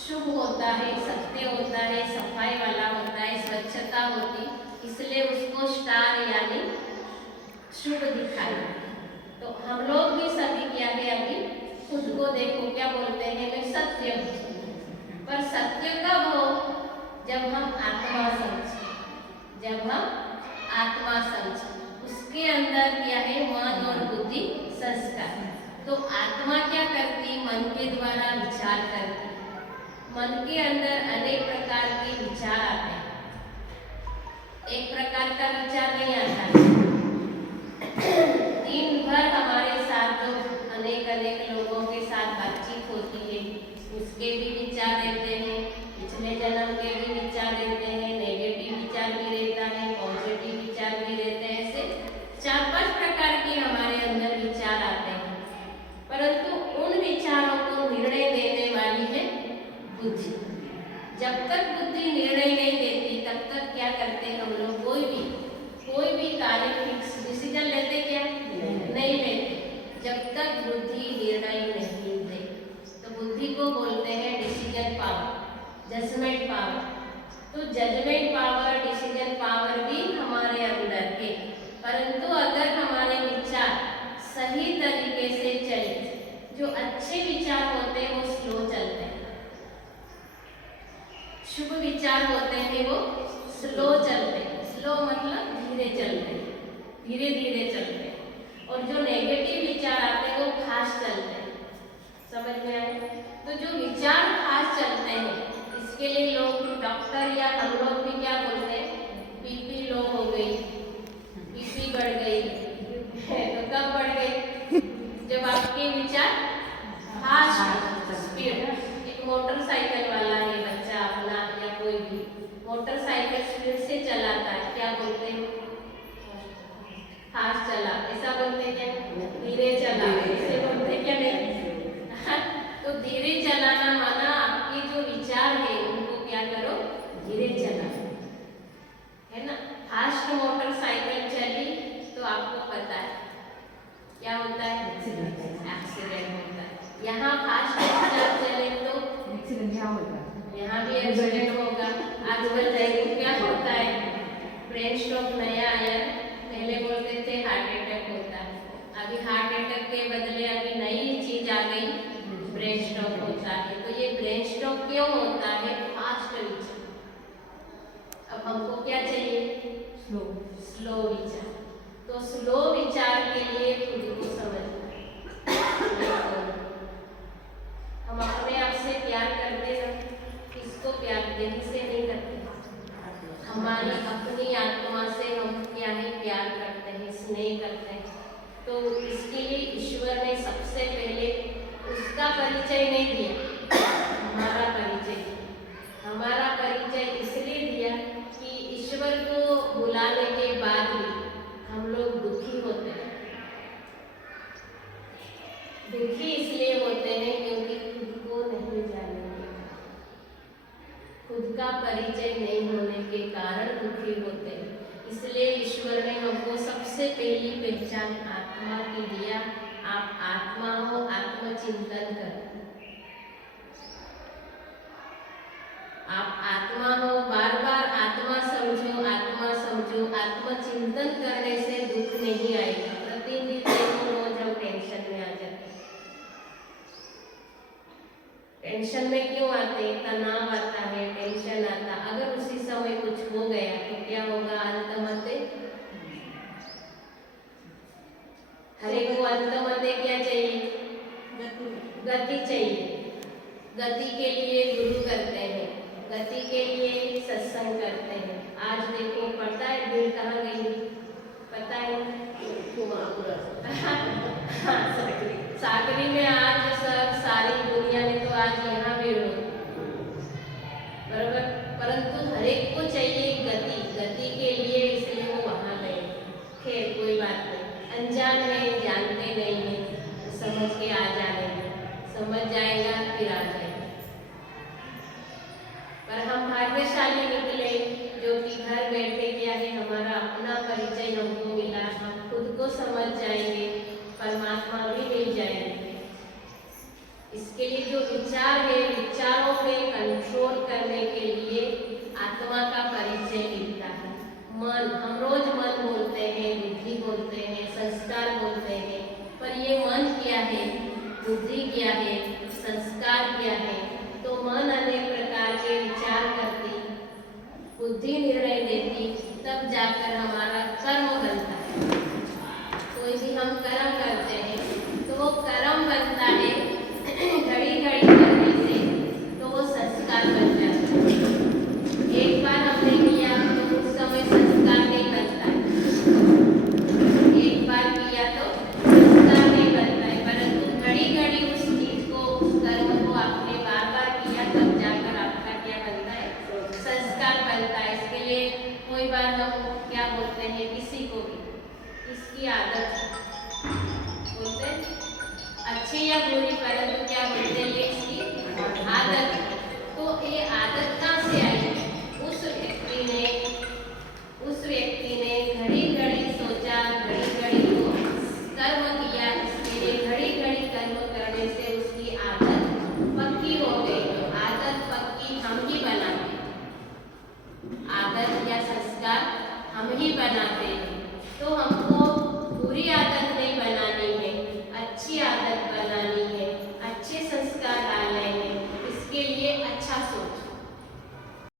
शुभ होता है, सत्य होता है, सफाई वाला होता है, स्वच्छता होती, इसलिए उसको स्टार यानी शुभ दिखाई। तो हम लोग भी सभी क्या है, अभी खुद को देखो क्या बोलते हैं, मैं सत्य हूँ। पर सत्य कब हो? जब हम आत्मा समझे, जब हम आत्मा समझे, उसके अंदर क्या है, मन और बुद्धि संस्कार। तो आत्मा क्या करती? मन के द्वारा विचार करती। मन के अंदर अनेक प्रकार के विचार आते हैं, एक प्रकार का विचार नहीं आता है। दिन भर हमारे साथ जो अनेक अनेक लोगों के साथ बातचीत होती है, उसके भी विचार रहते हैं, पिछले जन्म के भी विचार रहते हैं, नेगेटिव विचार भी रहता है, पॉजिटिव विचार भी रहते हैं। ऐसे 4-5 प्रकार के हमारे अंदर विचार आते हैं, परंतु उन विचारों को निर्णय देने वाली है बुद्धि। जब तक बुद्धि निर्णय नहीं देती तब तक क्या करते हैं हम लोग, कोई भी कार्य फिक्स डिसीजन लेते क्या? नहीं लेते, जब तक बुद्धि निर्णय नहीं दे। तो बुद्धि को बोलते हैं डिसीजन पावर, जजमेंट पावर। तो जजमेंट पावर, डिसीजन पावर भी हमारे अंदर है, परंतु अगर हमारे विचार सही तरीके से चले, जो अच्छे विचार होते हैं वो स्लो चलते हैं, शुभ विचार होते हैं वो स्लो चलते हैं। स्लो मतलब धीरे चलते हैं, धीरे धीरे चलते हैं। और जो नेगेटिव विचार आते हैं वो फास्ट चलते हैं। समझ में आए? तो जो विचार फास्ट चलते हैं, इसके लिए लोग, डॉक्टर या हम लोग भी क्या बोलते हैं, बीपी लो हो गई, बीपी बढ़ गई है। तो कब बढ़ गई? जब आपके विचार फास्ट स्पीड। एक मोटरसाइकिल वाला है बच्चा अपना या कोई भी मोटरसाइकिल स्पीड से चलाता है, क्या बोलते हैं? फास्ट चला। ऐसा बोलते हैं क्या? धीरे चला। ऐसे बोलते हैं क्या? नहीं। तो धीरे चलाना माना आपके जो विचार है उनको क्या करो, धीरे चला, है ना। फास्ट मोटरसाइकिल चली तो आपको पता है क्या होता है? एक्सीडेंट होता है। यहाँ फास्ट विचार चले तो एक्सीडेंट क्या होता है? यहाँ भी एक्सीडेंट होगा। आजकल देखो क्या होता है, ब्रेन स्ट्रोक नया आया है, पहले बोलते थे हार्ट अटैक होता है, अभी हार्ट अटैक के बदले अभी नई चीज आ गई, ब्रेन स्ट्रोक होता है। तो ये ब्रेन स्ट्रोक क्यों होता है? फास्ट विचार। अब हमको क्या चाहिए? स्लो विचार। तो स्लो विचार के लिए खुद को समझना है। हम अपने आप से प्यार करते हैं, किसको प्यार देने से नहीं करते, हमारी अपनी आत्मा से हम क्या है, प्यार करते हैं, स्नेह करते हैं। तो इसके लिए ईश्वर ने सबसे पहले उसका परिचय नहीं दिया, हमारा परिचय दिया। हमारा परिचय इसलिए दिया कि ईश्वर को बुलाने के बाद भी हम लोग दुखी होते हैं। दुखी इसलिए होते हैं क्योंकि खुद को नहीं जानेंगे, खुद का परिचय नहीं होने के कारण दुखी होते हैं। इसलिए ईश्वर ने हमको सबसे पहली पहचान आत्मा की दिया। आप आत्मा हो, आत्मचिंतन करो। आप आत्मा हो, बार बार आत्मा समझो, आत्मा समझो। आत्मचिंतन करने से दुख नहीं आएगा। प्रतिदिन देखो रोज हम टेंशन में आ जाते हैं। टेंशन में क्यों आते हैं? तनाव आता है, टेंशन आता। अगर उसी समय कुछ हो गया तो क्या होगा? अंत मते हरे को अंत मते क्या चाहिए? गति चाहिए। गति के लिए गुरु करते हैं, गति के लिए सत्संग करते हैं। आज देखो पता है भीड़ कहाँ गई? पता है? सागरी में आज सारी दुनिया में तो आज यहाँ भीड़ होती, बराबर। परंतु हर एक को चाहिए गति, गति के लिए, इसलिए वो वहाँ गए। खैर कोई बात नहीं, अनजान है, जानते नहीं है, तो समझ के आ जाएंगे, समझ जाएगा फिर आ जाएगा। पर हम भाग्यशाली निकले जो कि घर बैठे क्या है, हमारा अपना परिचय हमको मिला, हम खुद को समझ जाएंगे, परमात्मा भी मिल जाएंगे। इसके लिए जो विचार है, विचारों पे बोलते हैं, संस्कार बोलते हैं, पर ये मन क्या है, बुद्धि क्या है, संस्कार क्या है। तो मन अनेक प्रकार के विचार करती, बुद्धि निर्णय देती, तब जाकर हमारा कर्म बनता है। कोई भी हम कर्म करते हैं तो वो कर्म बनता है घड़ी घड़ी करने से, तो वो संस्कार बन जाता है। एक बार हमने किया तो उस समय संस्कार नहीं बनता है, एक बार किया तो संस्कार नहीं बनता है, परंतु घड़ी घड़ी उस चीज को, उस कर्म को आपने बार बार किया, तब जाकर आपका क्या बनता है, संस्कार बनता है। इसके लिए कोई बार हम क्या बोलते हैं, किसी को भी इसकी आदत बोलते हैं अच्छी या बुरी, परंतु क्या बोलते हैं, ये इसकी